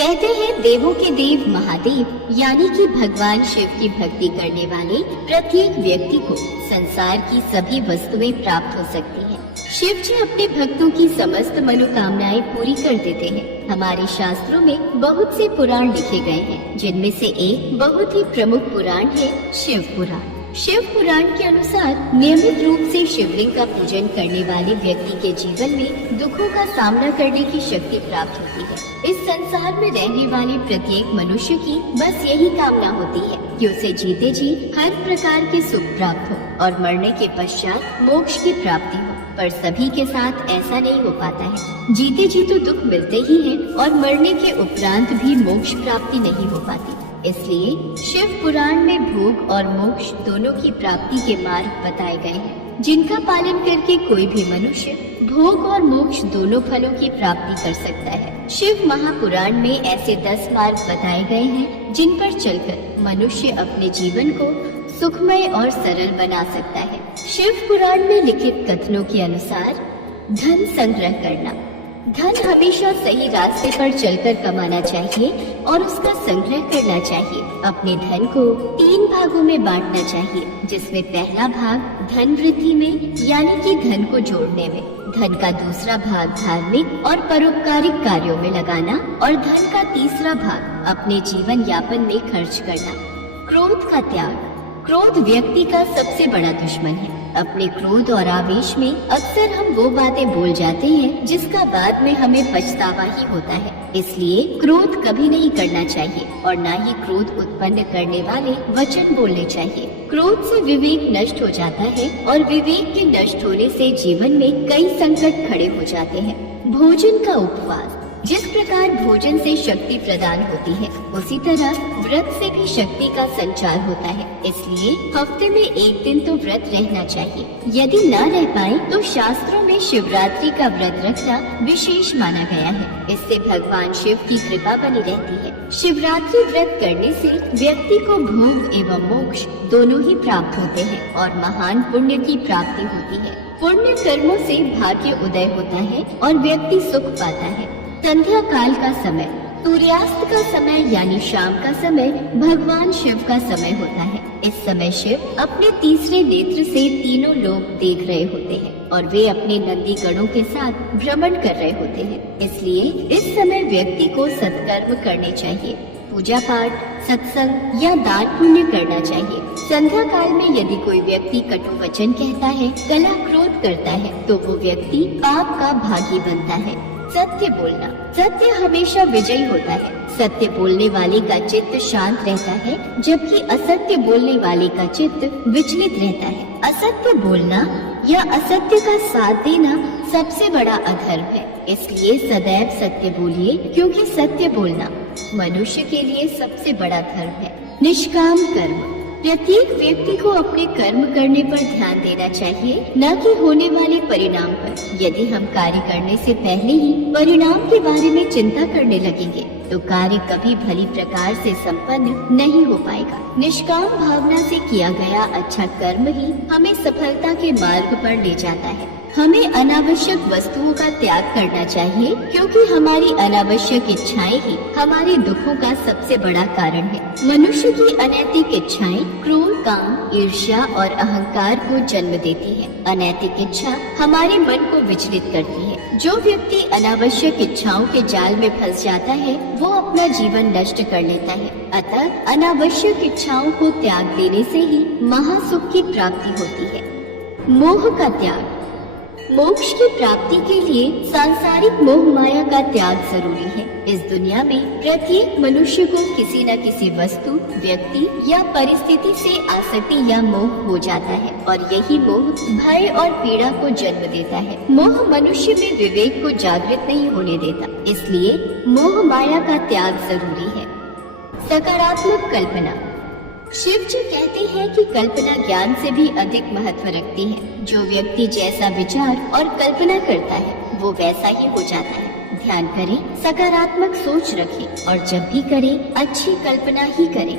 कहते हैं देवों के देव महादेव यानी कि भगवान शिव की भक्ति करने वाले प्रत्येक व्यक्ति को संसार की सभी वस्तुएं प्राप्त हो सकती हैं। शिव जी अपने भक्तों की समस्त मनोकामनाएं पूरी कर देते हैं। हमारे शास्त्रों में बहुत से पुराण लिखे गए हैं, जिनमें से एक बहुत ही प्रमुख पुराण है शिव पुराण। शिव पुराण के अनुसार नियमित रूप से शिवलिंग का पूजन करने वाले व्यक्ति के जीवन में दुखों का सामना करने की शक्ति प्राप्त होती है। इस संसार में रहने वाले प्रत्येक मनुष्य की बस यही कामना होती है कि उसे जीते जी हर प्रकार के सुख प्राप्त हो और मरने के पश्चात मोक्ष की प्राप्ति हो, पर सभी के साथ ऐसा नहीं हो पाता है। जीते जी तो दुख मिलते ही हैं और मरने के उपरांत भी मोक्ष प्राप्ति नहीं हो पाती। इसलिए शिव पुराण में भोग और मोक्ष दोनों की प्राप्ति के मार्ग बताए गए हैं, जिनका पालन करके कोई भी मनुष्य भोग और मोक्ष दोनों फलों की प्राप्ति कर सकता है। शिव महापुराण में ऐसे 10 मार्ग बताए गए हैं, जिन पर चलकर मनुष्य अपने जीवन को सुखमय और सरल बना सकता है। शिव पुराण में लिखित कथनों के अनुसार धन संग्रह करना। धन हमेशा सही रास्ते पर चलकर कमाना चाहिए और उसका संग्रह करना चाहिए। अपने धन को 3 भागों में बांटना चाहिए, जिसमें पहला भाग धन वृद्धि में यानी कि धन को जोड़ने में, धन का दूसरा भाग धार्मिक और परोपकारिक कार्यों में लगाना और धन का तीसरा भाग अपने जीवन यापन में खर्च करना। क्रोध का त्याग। क्रोध व्यक्ति का सबसे बड़ा दुश्मन है। अपने क्रोध और आवेश में अक्सर हम वो बातें बोल जाते हैं जिसका बाद में हमें पछतावा ही होता है। इसलिए क्रोध कभी नहीं करना चाहिए और न ही क्रोध उत्पन्न करने वाले वचन बोलने चाहिए। क्रोध से विवेक नष्ट हो जाता है और विवेक के नष्ट होने से जीवन में कई संकट खड़े हो जाते हैं। भोजन का उपवास। जिस प्रकार भोजन से शक्ति प्रदान होती है, उसी तरह व्रत से भी शक्ति का संचार होता है। इसलिए हफ्ते में एक दिन तो व्रत रहना चाहिए। यदि न रह पाए तो शास्त्रों में शिवरात्रि का व्रत रखना विशेष माना गया है। इससे भगवान शिव की कृपा बनी रहती है। शिवरात्रि व्रत करने से व्यक्ति को भोग एवं मोक्ष दोनों ही प्राप्त होते हैं और महान पुण्य की प्राप्ति होती है। पुण्य कर्मों से भाग्य उदय होता है और व्यक्ति सुख पाता है। संध्या काल का समय। सूर्यास्त का समय यानी शाम का समय भगवान शिव का समय होता है। इस समय शिव अपने तीसरे नेत्र से तीनों लोक देख रहे होते हैं और वे अपने नंदी गणों के साथ भ्रमण कर रहे होते हैं। इसलिए इस समय व्यक्ति को सत्कर्म करने चाहिए। पूजा पाठ, सत्संग या दान पुण्य करना चाहिए। संध्या काल में यदि कोई व्यक्ति कटु वचन कहता है, कलह क्रोध करता है, तो वो व्यक्ति पाप का भागी बनता है। सत्य बोलना। सत्य हमेशा विजयी होता है। सत्य बोलने वाले का चित्त शांत रहता है, जबकि असत्य बोलने वाले का चित्त विचलित रहता है। असत्य बोलना या असत्य का साथ देना सबसे बड़ा अधर्म है। इसलिए सदैव सत्य बोलिए, क्योंकि सत्य बोलना मनुष्य के लिए सबसे बड़ा धर्म है। निष्काम कर्म। प्रत्येक व्यक्ति को अपने कर्म करने पर ध्यान देना चाहिए, न कि होने वाले परिणाम पर। यदि हम कार्य करने से पहले ही परिणाम के बारे में चिंता करने लगेंगे, तो कार्य कभी भली प्रकार से संपन्न नहीं हो पाएगा। निष्काम भावना से किया गया अच्छा कर्म ही हमें सफलता के मार्ग पर ले जाता है। हमें अनावश्यक वस्तुओं का त्याग करना चाहिए, क्योंकि हमारी अनावश्यक इच्छाएं ही हमारे दुखों का सबसे बड़ा कारण है। मनुष्य की अनैतिक इच्छाएं क्रोध, काम, ईर्ष्या और अहंकार को जन्म देती है। अनैतिक इच्छा हमारे मन को विचलित करती है। जो व्यक्ति अनावश्यक इच्छाओं के जाल में फंस जाता है, वो अपना जीवन नष्ट कर लेता है। अतः अनावश्यक इच्छाओं को त्याग देने से ही महासुख की प्राप्ति होती है। मोह का त्याग। मोक्ष की प्राप्ति के लिए सांसारिक मोह माया का त्याग जरूरी है। इस दुनिया में प्रत्येक मनुष्य को किसी न किसी वस्तु, व्यक्ति या परिस्थिति से आसक्ति या मोह हो जाता है और यही मोह भय और पीड़ा को जन्म देता है। मोह मनुष्य में विवेक को जागृत नहीं होने देता, इसलिए मोह माया का त्याग जरूरी है। सकारात्मक कल्पना। शिव जी कहते हैं कि कल्पना ज्ञान से भी अधिक महत्व रखती है। जो व्यक्ति जैसा विचार और कल्पना करता है, वो वैसा ही हो जाता है। ध्यान करें, सकारात्मक सोच रखें और जब भी करें अच्छी कल्पना ही करें।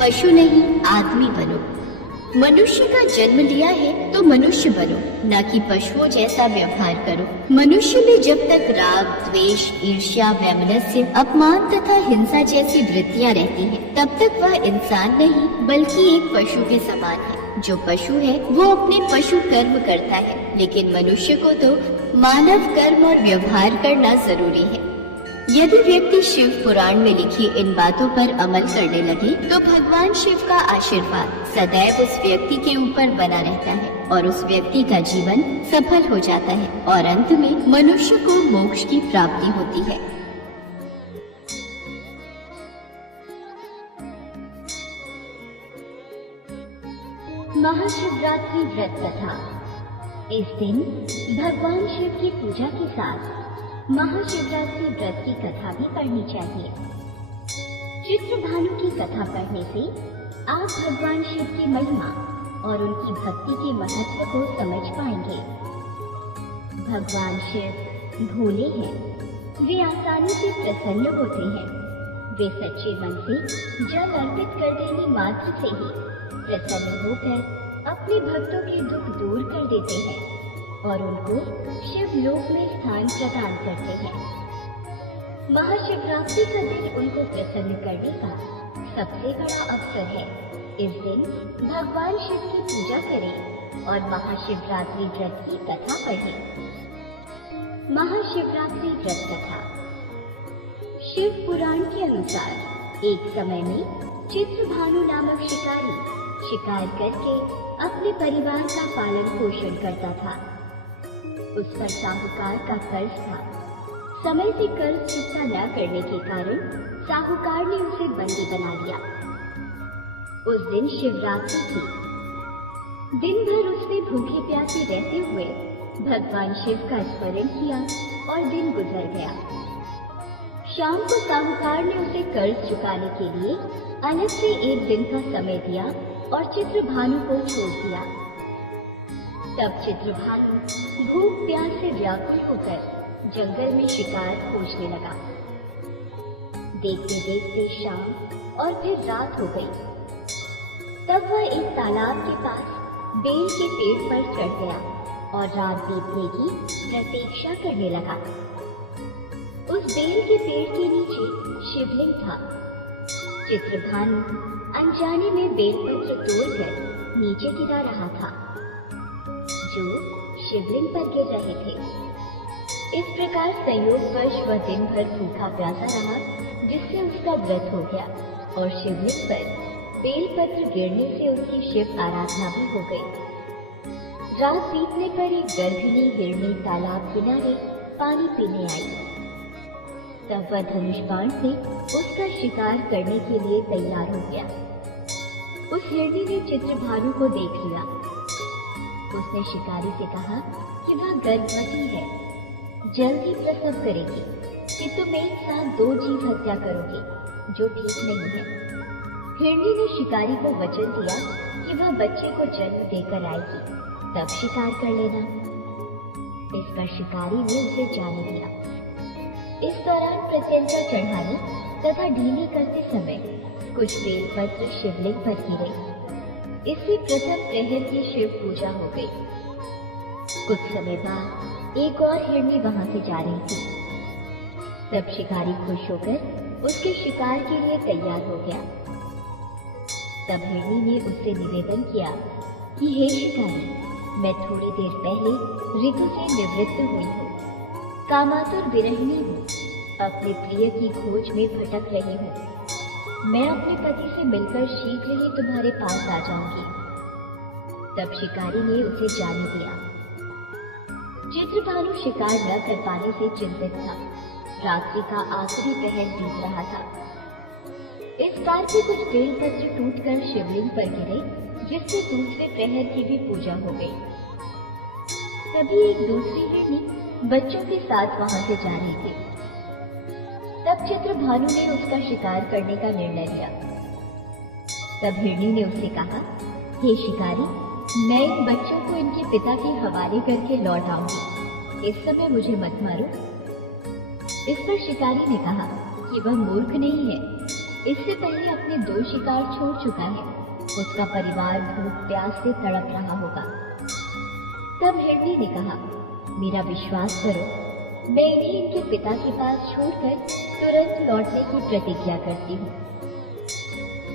पशु नहीं आदमी बनो। मनुष्य का जन्म लिया है तो मनुष्य बनो, न कि पशुओं जैसा व्यवहार करो। मनुष्य में जब तक राग, द्वेष, ईर्ष्या, वैमनस्य, अपमान तथा हिंसा जैसी वृत्तियाँ रहती हैं, तब तक वह इंसान नहीं बल्कि एक पशु के समान है। जो पशु है वो अपने पशु कर्म करता है, लेकिन मनुष्य को तो मानव कर्म और व्यवहार करना जरूरी है। यदि व्यक्ति शिव पुराण में लिखी इन बातों पर अमल करने लगे तो भगवान शिव का आशीर्वाद सदैव उस व्यक्ति के ऊपर बना रहता है और उस व्यक्ति का जीवन सफल हो जाता है और अंत में मनुष्य को मोक्ष की प्राप्ति होती है। महाशिवरात्रि व्रत कथा। इस दिन भगवान शिव की पूजा के साथ महाशिवरात्रि व्रत की कथा भी पढ़नी चाहिए। चित्रभानु की कथा पढ़ने से आप भगवान शिव की महिमा और उनकी भक्ति के महत्व को समझ पाएंगे। भगवान शिव भोले हैं, वे आसानी से प्रसन्न होते हैं। वे सच्चे मन से जल अर्पित कर देने मात्र से ही प्रसन्न होकर अपने भक्तों के दुख दूर कर देते हैं और उनको शिवलोक में स्थान प्रदान करते हैं। महाशिवरात्रि का दिन उनको प्रसन्न करने का सबसे बड़ा अवसर है। इस दिन भगवान शिव की पूजा करें और महाशिवरात्रि व्रत की कथा पढ़ें। महाशिवरात्रि व्रत कथा। शिव पुराण के अनुसार एक समय में चित्रभानु नामक शिकारी शिकार करके अपने परिवार का पालन पोषण करता था। उस पर साहूकार का कर्ज था। समय से कर्ज चुकता न करने के कारण साहूकार ने उसे बंदी बना लिया। उस दिन शिवरात्रि थी। दिन भर उसने भूखे प्यासे रहते हुए भगवान शिव का स्मरण किया और दिन गुजर गया। शाम को साहूकार ने उसे कर्ज चुकाने के लिए अलग से एक दिन का समय दिया और चित्रभानु को छोड़ दिया। तब चित्रभानु भूख प्यास से व्याकुल होकर जंगल में शिकार खोजने लगा। देखते देखते शाम और फिर रात हो गई। तब वह एक तालाब के पास बेल के पेड़ पर चढ़ गया और रात बीतने की प्रतीक्षा करने लगा। उस बेल के पेड़ के नीचे शिवलिंग था। चित्रभानु अनजाने में बेलपत्र तोड़कर नीचे गिरा रहा था, जो शिवलिंग पर गिर रहे थे। इस प्रकार संयोगवश वह दिन भर भूखा प्यासा रहा, जिससे उसका व्रत हो गया और शिवलिंग पर बेलपत्र गिरने से उसकी शिव आराधना भी हो गई। रात बीतने पर एक गर्भिणी हिरणी तालाब किनारे पानी पीने आई। तब वह धनुष बाण से उसका शिकार करने के लिए तैयार हो गया। उस हिरणी ने चित्रभानु को देख लिया। उसने शिकारी से कहा कि वह गर्भवती है, जल्दी प्रसव करेगी, कि तुम एक साथ 2 जीव हत्या करोगे, जो ठीक नहीं है। हिरणी ने शिकारी को वचन दिया कि वह बच्चे को जन्म देकर आएगी, तब शिकार कर लेना। इस पर शिकारी ने उसे जाने दिया। इस दौरान प्रत्यंचा चढ़ाने तथा ढीली करते समय कुछ बेलपत्र शिवलिंग पर गिरे। इससे प्रथम प्रहर की शिव पूजा हो गई। कुछ समय बाद एक और हिरणी वहां से जा रही थी। तब शिकारी खुश होकर उसके शिकार के लिए तैयार हो गया। तब हिरणी ने उससे निवेदन किया कि हे शिकारी, मैं थोड़ी देर पहले ऋतु से निवृत्त हुई हूँ, कामातुर विरहिणी हूँ, अपने प्रिय की खोज में भटक रही हूँ। मैं अपने पति से मिलकर शीघ्र ही तुम्हारे पास आ जाऊंगी। तब शिकारी ने उसे जाने दिया। चित्रभानु शिकार न कर पाने से चिंतित था। रात्रि का आखिरी पहर बीत रहा था। इस बार भी कुछ बेलपत्र टूटकर शिवलिंग पर गिरे, जिससे दूसरे प्रहर की भी पूजा हो गई। तभी एक दूसरी हिरणी बच्चों के साथ वहां से जा रही थी। तब चित्रभानु ने उसका शिकार करने का निर्णय लिया। तब हिरणी ने उससे कहा, हे शिकारी, मैं इन बच्चों को इनके पिता के हवाले करके लौट आऊंगी, इस समय मुझे मत मारो। इस पर शिकारी ने कहा कि वह मूर्ख नहीं है, इससे पहले अपने 2 शिकार छोड़ चुका है, उसका परिवार भूख प्यास से तड़प रहा होगा। तब हिरणी ने कहा, मेरा विश्वास करो, मैं इन्हें इनके पिता के पास छोड़कर तुरंत लौटने की प्रतिज्ञा करती हूँ।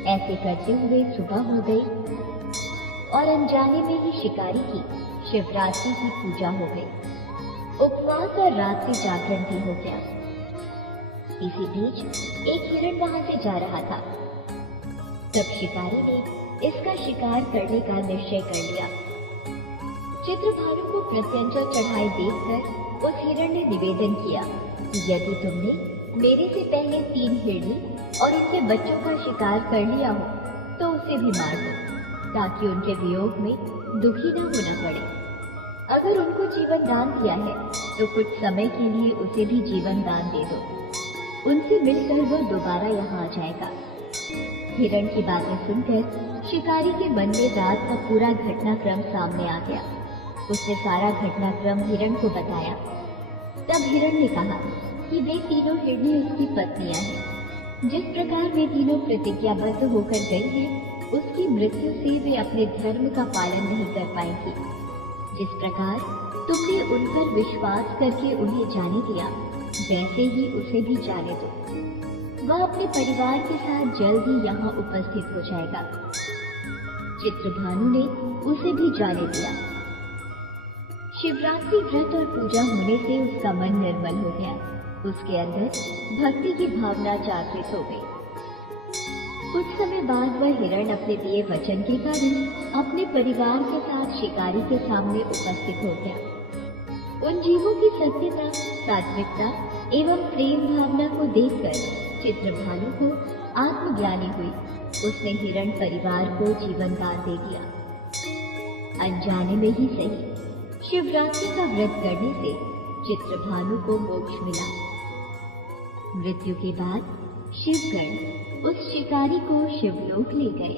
ऐसे करते हुए सुबह हो गई और अनजाने में ही शिकारी की शिवरात्रि की पूजा हो गई। उपवास और रात्रि जागरण भी हो गया। इसी बीच एक हिरण वहां से जा रहा था। तब शिकारी ने इसका शिकार करने का निश्चय कर लिया। चित्रभानु को प्रत्यंचा चढ़ाई देखकर उस हिरण ने निवेदन किया कि यदि तुमने मेरे से पहले 3 हिरणी और उनके बच्चों का शिकार कर लिया हो तो उसे भी मार दो, ताकि उनके वियोग में दुखी न होना पड़े। अगर उनको जीवन दान दिया है तो कुछ समय के लिए उसे भी जीवन दान दे दो। उनसे मिलकर वह दोबारा यहाँ आ जाएगा। हिरण की बातें सुनकर शिकारी के मन में रात का पूरा घटनाक्रम सामने आ गया। उसने सारा घटनाक्रम हिरण को बताया। तब हिरण ने कहा कि वे तीनों हिरणी उसकी पत्नियां हैं। जिस प्रकार वे तीनों प्रतिज्ञाबद्ध होकर गई हैं, उसकी मृत्यु से वे अपने धर्म का पालन नहीं कर पाएंगी। जिस प्रकार तुमने उन पर विश्वास करके उन्हें जाने दिया, वैसे ही उसे भी जाने दो। वह अपने परिवार के साथ जल्द ही यहाँ उपस्थित हो जाएगा। चित्रभानु ने उसे भी जाने दिया। शिवरात्रि व्रत और पूजा होने से उसका मन निर्मल हो गया। उसके अंदर भक्ति की भावना जागृत हो गई। कुछ समय बाद वह हिरण अपने दिए वचन के कारण अपने परिवार के साथ शिकारी के सामने उपस्थित हो गया। उन जीवों की सत्यता, सात्विकता एवं प्रेम भावना को देखकर चित्रभानु को आत्मग्लानि हुई। उसने हिरण परिवार को जीवन दान दे दिया। अनजाने में ही सही, शिवरात्रि का व्रत करने से चित्रभानु को मोक्ष मिला। मृत्यु के बाद शिवगण उस शिकारी को शिवलोक ले गए।